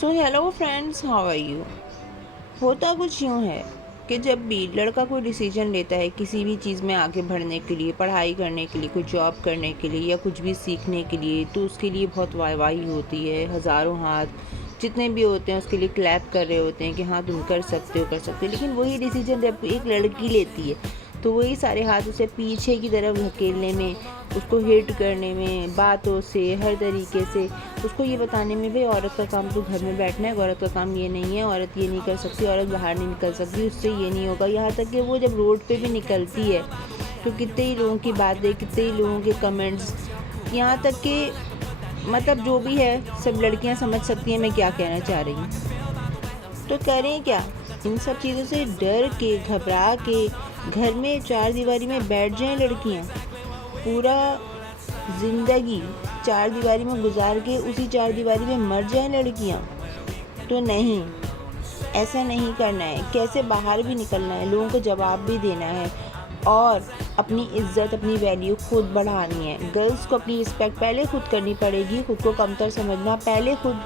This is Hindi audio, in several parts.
So hello friends, how are you. होता कुछ यूँ है कि जब भी लड़का कोई डिसीजन लेता है किसी भी चीज़ में आगे बढ़ने के लिए, पढ़ाई करने के लिए, कोई जॉब करने के लिए या कुछ भी सीखने के लिए, तो उसके लिए बहुत वाहवाही होती है। हज़ारों हाथ जितने भी होते हैं उसके लिए क्लैप कर रहे होते हैं कि हाँ तुम कर सकते हो, कर सकते हो। लेकिन वही डिसीजन जब एक लड़की लेती है तो वही सारे हाथ उसे पीछे की तरफ धकेलने में, उसको हिट करने में, बातों से, हर तरीके से उसको ये बताने में, भाई औरत का काम तो घर में बैठना है, औरत का काम ये नहीं है, औरत ये नहीं कर सकती, औरत बाहर नहीं निकल सकती, उससे ये नहीं होगा। यहाँ तक कि वो जब रोड पे भी निकलती है तो कितने ही लोगों की बातें, कितने ही लोगों के कमेंट्स, यहाँ तक कि मतलब जो भी है सब लड़कियाँ समझ सकती हैं मैं क्या कहना चाह रही हूँ। तो करें क्या? इन सब चीज़ों से डर के, घबरा के घर में चार दीवारी में बैठ जाएं लड़कियाँ, पूरा ज़िंदगी चार दीवारी में गुजार के उसी चार दीवारी में मर जाएं लड़कियाँ? तो नहीं, ऐसा नहीं करना है। कैसे बाहर भी निकलना है, लोगों को जवाब भी देना है और अपनी इज्जत, अपनी वैल्यू खुद बढ़ानी है। गर्ल्स को अपनी रिस्पेक्ट पहले खुद करनी पड़ेगी। खुद को कमतर समझना पहले खुद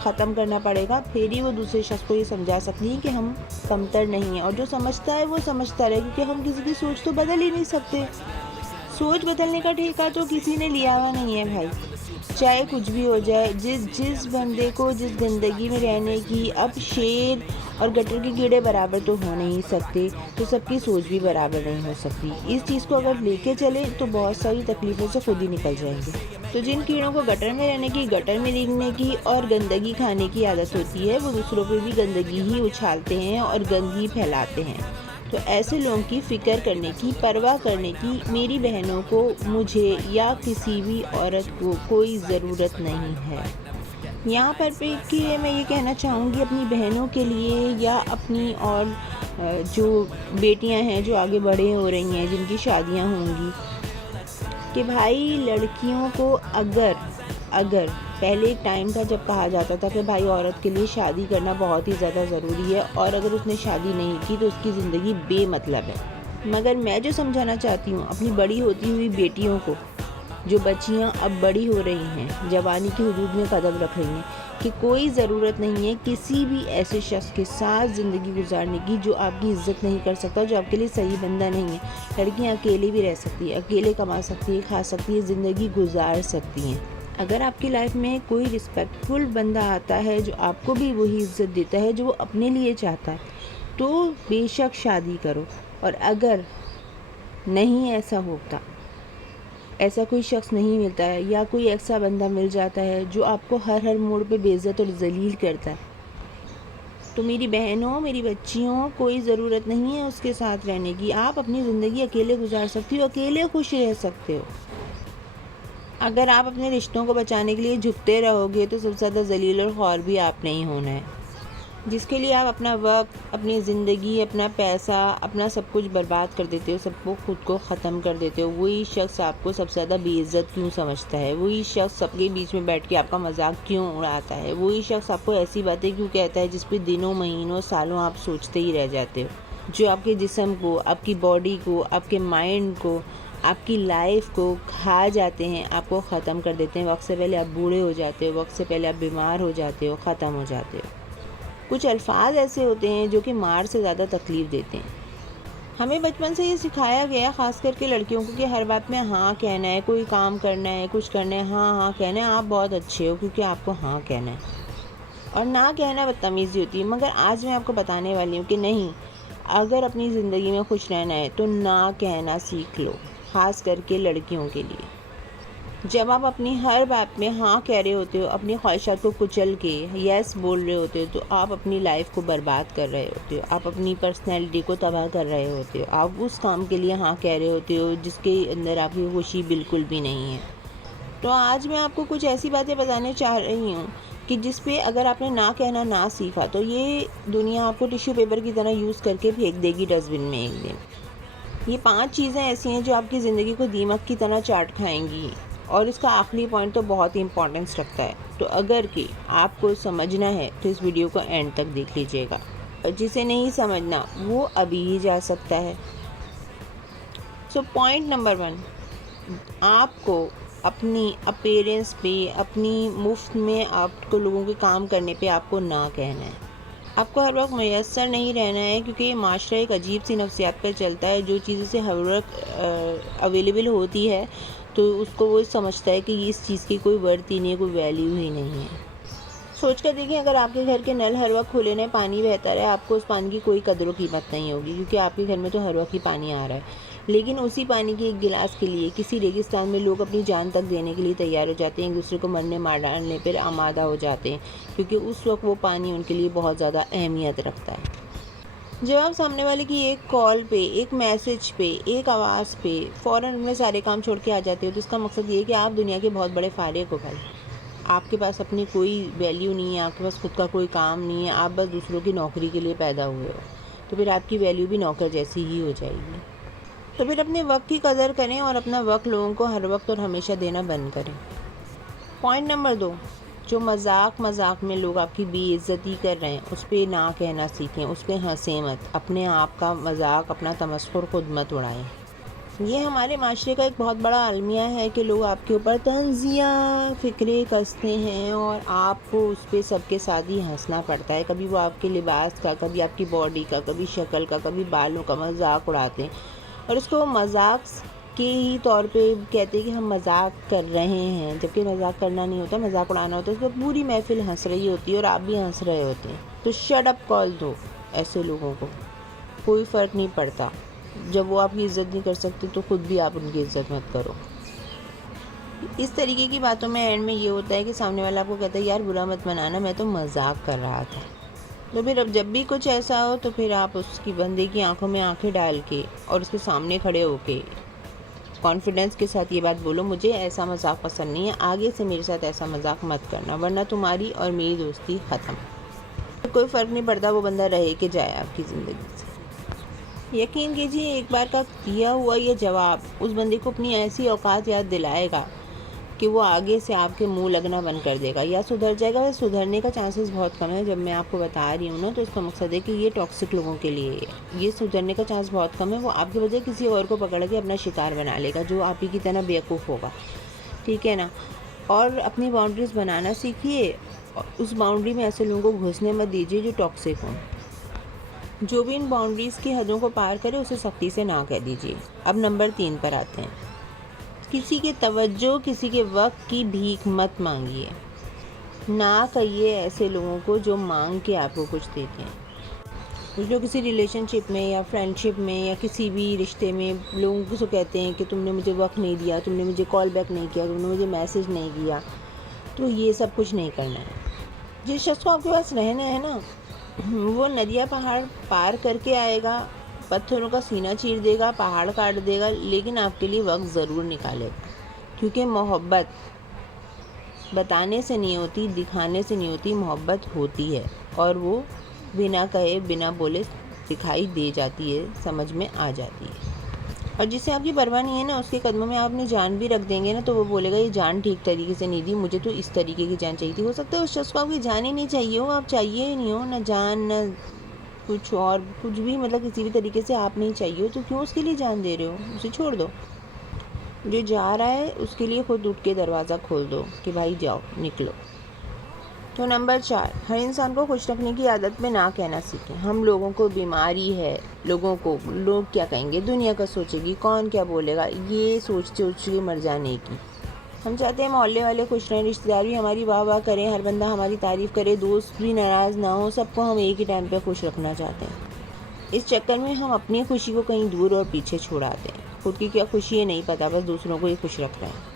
ख़त्म करना पड़ेगा, फिर ही वो दूसरे शख्स को ये समझा सकती है कि हम कमतर नहीं हैं। और जो समझता है वो समझता रहे, क्योंकि हम किसी की सोच तो बदल ही नहीं सकते। सोच बदलने का ठेका तो किसी ने लिया हुआ नहीं है भाई। चाहे कुछ भी हो जाए, जिस बंदे को जिस गंदगी में रहने की, अब शेर और गटर के कीड़े बराबर तो हो नहीं सकते, तो सबकी सोच भी बराबर नहीं हो सकती। इस चीज़ को अगर लेके चले तो बहुत सारी तकलीफ़ों से खुद ही निकल जाएंगे। तो जिन कीड़ों को गटर में रहने की, गटर में रेंगने की और गंदगी खाने की आदत होती है, वो दूसरों पे भी गंदगी ही उछालते हैं और गंदगी फैलाते हैं। तो ऐसे लोगों की फ़िक्र करने की, परवाह करने की मेरी बहनों को, मुझे या किसी भी औरत को कोई ज़रूरत नहीं है। यहाँ पर भी कि मैं ये कहना चाहूँगी अपनी बहनों के लिए या अपनी और जो बेटियाँ हैं जो आगे बड़े हो रही हैं, जिनकी शादियाँ होंगी, कि भाई लड़कियों को अगर पहले एक टाइम था जब कहा जाता था कि भाई औरत के लिए शादी करना बहुत ही ज़्यादा ज़रूरी है और अगर उसने शादी नहीं की तो उसकी ज़िंदगी बेमतलब है। मगर मैं जो समझाना चाहती हूँ अपनी बड़ी होती हुई बेटियों को, जो बच्चियाँ अब बड़ी हो रही हैं, जवानी की हदूद में कदम रख रही हैं, कि कोई ज़रूरत नहीं है किसी भी ऐसे शख्स के साथ ज़िंदगी गुजारने की जो आपकी इज़्ज़त नहीं कर सकता, जो आपके लिए सही बंदा नहीं है। लड़कियाँ अकेली भी रह सकती है, अकेले कमा सकती है, खा सकती है, ज़िंदगी गुजार सकती हैं। अगर आपकी लाइफ में कोई रिस्पेक्टफुल बंदा आता है जो आपको भी वही इज़्ज़त देता है जो वो अपने लिए चाहता है, तो बेशक शादी करो। और अगर नहीं ऐसा होता, ऐसा कोई शख्स नहीं मिलता है या कोई ऐसा बंदा मिल जाता है जो आपको हर मोड़ पे बेइज्जत और ज़लील करता है, तो मेरी बहनों, मेरी बच्चियों, कोई ज़रूरत नहीं है उसके साथ रहने की। आप अपनी ज़िंदगी अकेले गुजार सकती हो, अकेले खुश रह सकते हो। अगर आप अपने रिश्तों को बचाने के लिए झुकते रहोगे तो सबसे ज़्यादा ज़लील और ख़ौर भी आपने ही होना है, जिसके लिए आप अपना वक्त, अपनी ज़िंदगी, अपना पैसा, अपना सब कुछ बर्बाद कर देते हो, सबको खुद को ख़त्म कर देते हो। वही शख्स आपको सबसे ज़्यादा बेइज्जत क्यों समझता है? वही शख्स सबके बीच में बैठ के आपका मजाक क्यों उड़ाता है? वही शख्स आपको ऐसी बातें क्यों कहता है जिस पे दिनों, महीनों, सालों आप सोचते ही रह जाते हो? जो आपके जिस्म को, आपकी बॉडी को, आपके माइंड को, आपकी लाइफ को खा जाते हैं, आपको ख़त्म कर देते हैं। वक्त से पहले आप बूढ़े हो जाते हो, वक्त से पहले आप बीमार हो जाते हो, ख़त्म हो जाते हो। कुछ अल्फाज ऐसे होते हैं जो कि मार से ज़्यादा तकलीफ़ देते हैं। हमें बचपन से ये सिखाया गया, ख़ास करके लड़कियों को, कि हर बात में हाँ कहना है, कोई काम करना है, कुछ करना है, हाँ हाँ कहना है, आप बहुत अच्छे हो क्योंकि आपको हाँ कहना है। और ना कहना बदतमीज़ी होती है। मगर आज मैं आपको बताने वाली हूँ कि नहीं, अगर अपनी ज़िंदगी में खुश रहना है तो ना कहना सीख लो, ख़ास करके लड़कियों के लिए। जब आप अपनी हर बात में हाँ कह रहे होते हो, अपनी ख्वाहिशात को कुचल के यस बोल रहे होते हो, तो आप अपनी लाइफ को बर्बाद कर रहे होते हो, आप अपनी पर्सनैलिटी को तबाह कर रहे होते हो। आप उस काम के लिए हाँ कह रहे होते हो जिसके अंदर आपकी खुशी बिल्कुल भी नहीं है। तो आज मैं आपको कुछ ऐसी बातें बताने चाह रही हूँ कि जिस पे अगर आपने ना कहना ना सीखा तो ये दुनिया आपको टिश्यू पेपर की तरह यूज़ करके फेंक देगी डस्टबिन में एक दिन। ये 5 चीज़ें ऐसी हैं जो आपकी ज़िंदगी को दीमक की तरह चाट खाएंगी। और इसका आखिरी पॉइंट तो बहुत ही इम्पोर्टेंस रखता है। तो अगर कि आपको समझना है तो इस वीडियो को एंड तक देख लीजिएगा, और जिसे नहीं समझना वो अभी ही जा सकता है। सो पॉइंट नंबर 1, आपको अपनी अपीयरेंस पे, अपनी मुफ्त में आपको लोगों के काम करने पे आपको ना कहना है। आपको हर वक्त मुयस्सर नहीं रहना है, क्योंकि ये माशरा एक अजीब सी नफ्सियात पर चलता है। जो चीज़ उसे हर वक्त अवेलेबल होती है तो उसको वो समझता है कि इस चीज़ की कोई वर्थ ही नहीं है, कोई वैल्यू ही नहीं है। सोच कर देखिए, अगर आपके घर के नल हर वक्त खुले रहें, पानी बहता रहे, आपको उस पानी की कोई कदर व कीमत नहीं होगी, क्योंकि आपके घर में तो हर वक्त ही पानी आ रहा है। लेकिन उसी पानी के एक गिलास के लिए किसी रेगिस्तान में लोग अपनी जान तक देने के लिए तैयार हो जाते हैं, एक दूसरे को मरने मार डालने पर आमादा हो जाते हैं, क्योंकि उस वक्त वो पानी उनके लिए बहुत ज़्यादा अहमियत रखता है। जब आप सामने वाले की एक कॉल पे, एक मैसेज पे, एक आवाज़ पे फ़ौरन अपने सारे काम छोड़ के आ जाते हो, तो इसका मकसद ये है कि आप दुनिया के बहुत बड़े फारिग हो भाई। आपके पास अपनी कोई वैल्यू नहीं है, आपके पास खुद का कोई काम नहीं है, आप बस दूसरों की नौकरी के लिए पैदा हुए हो। तो फिर आपकी वैल्यू भी नौकर जैसी ही हो जाएगी। तो फिर अपने वक्त की कदर करें और अपना वक्त लोगों को हर वक्त और हमेशा देना बंद करें। पॉइंट नंबर 2, जो मजाक में लोग आपकी बेइज्जती कर रहे हैं, उस पर ना कहना सीखें, उस पर हंसें मत। अपने आप का मजाक, अपना तमस्खुर खुद मत उड़ाएं। ये हमारे माशरे का एक बहुत बड़ा अलमिया है कि लोग आपके ऊपर तंज़िया फ़िक्रे कसते हैं और आपको उस पर सबके साथ ही हंसना पड़ता है। कभी वो आपके लिबास का, कभी आपकी बॉडी का, कभी शक्ल का, कभी बालों का मजाक उड़ाते हैं और उसको वो मजाक के ही तौर पे कहते हैं कि हम मजाक कर रहे हैं, जबकि मजाक करना नहीं होता, मजाक उड़ाना होता है। उसको पूरी महफिल हंस रही होती है और आप भी हंस रहे होते हैं। तो शट अप कॉल दो ऐसे लोगों को, कोई फ़र्क नहीं पड़ता। जब वो आपकी इज़्ज़त नहीं कर सकते तो खुद भी आप उनकी इज़्ज़त मत करो। इस तरीके की बातों में एंड में ये होता है कि सामने वाला आपको कहता है यार बुरा मत मनाना, मैं तो मजाक कर रहा था। तो फिर अब जब भी कुछ ऐसा हो तो फिर आप उसकी बंदे की आंखों में आंखें डाल के और उसके सामने खड़े होके कॉन्फिडेंस के साथ ये बात बोलो, मुझे ऐसा मजाक पसंद नहीं है, आगे से मेरे साथ ऐसा मजाक मत करना, वरना तुम्हारी और मेरी दोस्ती ख़त्म। तो कोई फ़र्क नहीं पड़ता वो बंदा रहे कि जाए आपकी ज़िंदगी से। यकीन कीजिए, एक बार का दिया हुआ ये जवाब उस बंदे को अपनी ऐसी औकात याद दिलाएगा कि वो आगे से आपके मुंह लगना बंद कर देगा या सुधर जाएगा। वह सुधरने का चांसेस बहुत कम है। जब मैं आपको बता रही हूँ ना, तो इसका मकसद है कि ये टॉक्सिक लोगों के लिए है। ये सुधरने का चांस बहुत कम है। वो आपकी वजह किसी और को पकड़ के अपना शिकार बना लेगा, जो आप ही की तरह बेवकूफ़ होगा। ठीक है ना? और अपनी बाउंड्रीज़ बनाना सीखिए। उस बाउंड्री में ऐसे लोगों को घुसने मत दीजिए जो टॉक्सिक हों। जो भी इन बाउंड्रीज़ की हदों को पार करे उसे सख्ती से ना कह दीजिए। अब नंबर 3 पर आते हैं। किसी के तवज्जो, किसी के वक्त की भीख मत मांगिए। ना कहिए ऐसे लोगों को जो मांग के आपको कुछ देते हैं। कुछ लोग किसी रिलेशनशिप में या फ्रेंडशिप में या किसी भी रिश्ते में लोगों को कहते हैं कि तुमने मुझे वक्त नहीं दिया, तुमने मुझे कॉल बैक नहीं किया, तुमने मुझे मैसेज नहीं किया। तो ये सब कुछ नहीं करना है। जिस शख्स को आपके पास रहना है ना, वो नदियाँ पहाड़ पार करके आएगा, पत्थरों का सीना चीर देगा, पहाड़ काट देगा, लेकिन आपके लिए वक्त ज़रूर निकालेगा। क्योंकि मोहब्बत बताने से नहीं होती, दिखाने से नहीं होती, मोहब्बत होती है और वो बिना कहे बिना बोले दिखाई दे जाती है, समझ में आ जाती है। और जिसे आपकी परवाह नहीं है ना, उसके कदमों में आप अपनी जान भी रख देंगे ना, तो वो बोलेगा ये जान ठीक तरीके से नहीं दी, मुझे तो इस तरीके की जान चाहिए थी। हो सकता है उस शख्स को आपकी जान ही नहीं चाहिए हो, आप चाहिए ही नहीं हो, ना जान ना कुछ और कुछ भी, मतलब किसी भी तरीके से आप नहीं चाहिए हो, तो क्यों उसके लिए जान दे रहे हो? उसे छोड़ दो। जो जा रहा है उसके लिए खुद उठ के दरवाज़ा खोल दो कि भाई जाओ, निकलो। तो नंबर 4, हर इंसान को खुश रखने की आदत में ना कहना सीखें। हम लोगों को बीमारी है, लोगों को लोग क्या कहेंगे, दुनिया का सोचेगी, कौन क्या बोलेगा, ये सोचते सोचते मर जाने की। हम चाहते हैं मोहल्ले वाले खुश रहें, रिश्तेदार भी हमारी वाह वाह करें, हर बंदा हमारी तारीफ़ करे, दोस्त भी नाराज़ ना हो, सबको हम एक ही टाइम पे खुश रखना चाहते हैं। इस चक्कर में हम अपनी खुशी को कहीं दूर और पीछे छुड़ाते हैं। खुद की क्या खुशी है नहीं पता, बस दूसरों को ही खुश रख रहे हैं।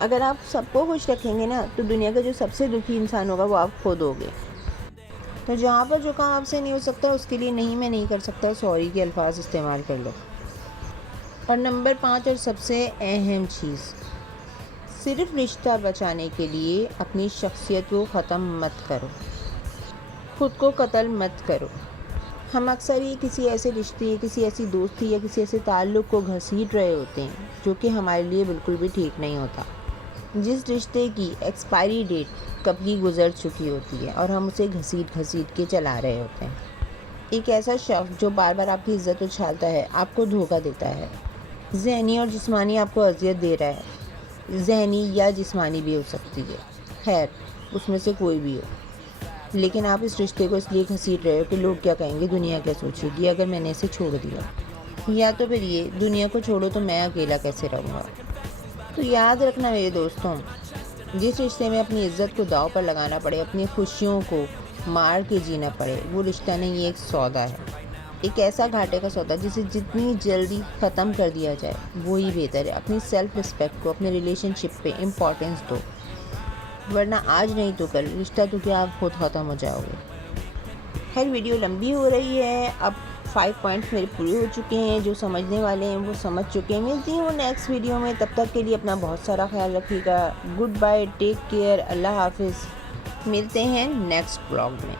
अगर आप सबको खुश रखेंगे ना, तो दुनिया का जो सबसे दुखी इंसान होगा वो आप खुद होगे। तो जहाँ पर जो काम आपसे नहीं हो सकता उसके लिए नहीं, मैं नहीं कर सकता, सॉरी के अल्फाज इस्तेमाल कर लो। और नंबर 5 और सबसे अहम चीज़, सिर्फ रिश्ता बचाने के लिए अपनी शख्सियत को ख़त्म मत करो, खुद को कत्ल मत करो। हम अक्सर ही किसी ऐसे रिश्ते, किसी ऐसी दोस्ती या किसी ऐसे ताल्लुक़ को घसीट रहे होते हैं जो कि हमारे लिए बिल्कुल भी ठीक नहीं होता। जिस रिश्ते की एक्सपायरी डेट कब की गुजर चुकी होती है और हम उसे घसीट घसीट के चला रहे होते हैं। एक ऐसा शख्स जो बार बार आपकी इज़्ज़त उछालता है, आपको धोखा देता है, ज़हनी और जिस्मानी आपको अज़ियत दे रहा है, ज़हनी या जिस्मानी भी हो सकती है। खैर, उसमें से कोई भी हो, लेकिन आप इस रिश्ते को इसलिए घसीट रहे हो कि लोग क्या कहेंगे, दुनिया क्या सोचेगी अगर मैंने इसे छोड़ दिया। या तो फिर ये, दुनिया को छोड़ो तो मैं अकेला कैसे रहूँगा। तो याद रखना मेरे दोस्तों, जिस रिश्ते में अपनी इज्जत को दांव पर लगाना पड़े, अपनी खुशियों को मार के जीना पड़े, वो रिश्ता नहीं, ये एक सौदा है। एक ऐसा घाटे का सौदा जिसे जितनी जल्दी ख़त्म कर दिया जाए वो ही बेहतर है। अपनी सेल्फ रिस्पेक्ट को, अपने रिलेशनशिप पे इम्पोर्टेंस दो, वरना आज नहीं तो कल रिश्ता तो क्या आप खुद ख़त्म हो जाओगे। खैर, वीडियो लंबी हो रही है, अब 5 पॉइंट्स मेरे पूरे हो चुके हैं, जो समझने वाले हैं वो समझ चुके हैं। मिलती हूँ नेक्स्ट वीडियो में, तब तक के लिए अपना बहुत सारा ख्याल रखिएगा। गुड बाय, टेक केयर, अल्लाह हाफिज़। मिलते हैं नेक्स्ट ब्लॉग में।